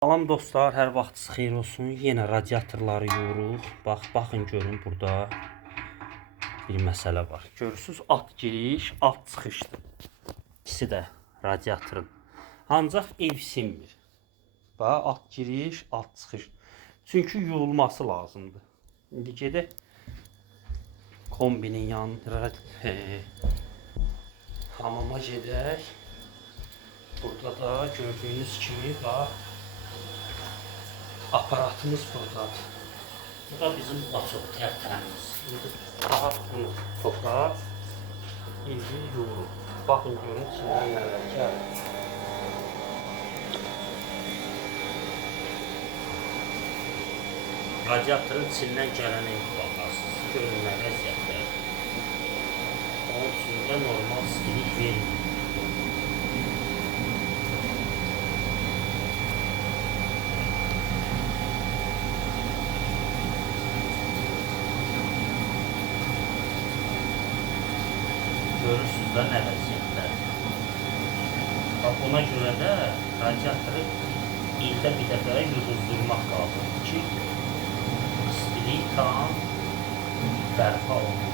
Salam dostlar, hər vaxtınız xeyir olsun. Yenə radiatorları yoruruq. Baxın görün burada bir məsələ var. Görürsüz, alt giriş, alt çıxışdır. İkisi də radiatorun. Ancaq ev sinmir. Alt giriş, alt çıxış. Çünki yuyulması lazımdır. İndi gedək kombinin yanında hamama gedək. Burada da gördüyünüz kimi bax. Aparatımız buradadır. Bu da bizim çok tertemiz. Şimdi rahat bunu toplar. İyice yoğurur. Bakın görün içinden neler gelir. Radiatorun içinden gelene bakarsınız. Görün ne vəziyyətdə. Onun üstünde normal stilik vermir. Görürsünüz də nə vəziyyətlər. Buna görə də radiatoru ildə bir dəfə yuduzdurmaq lazımdır ki, istilik tam bərpa olunur.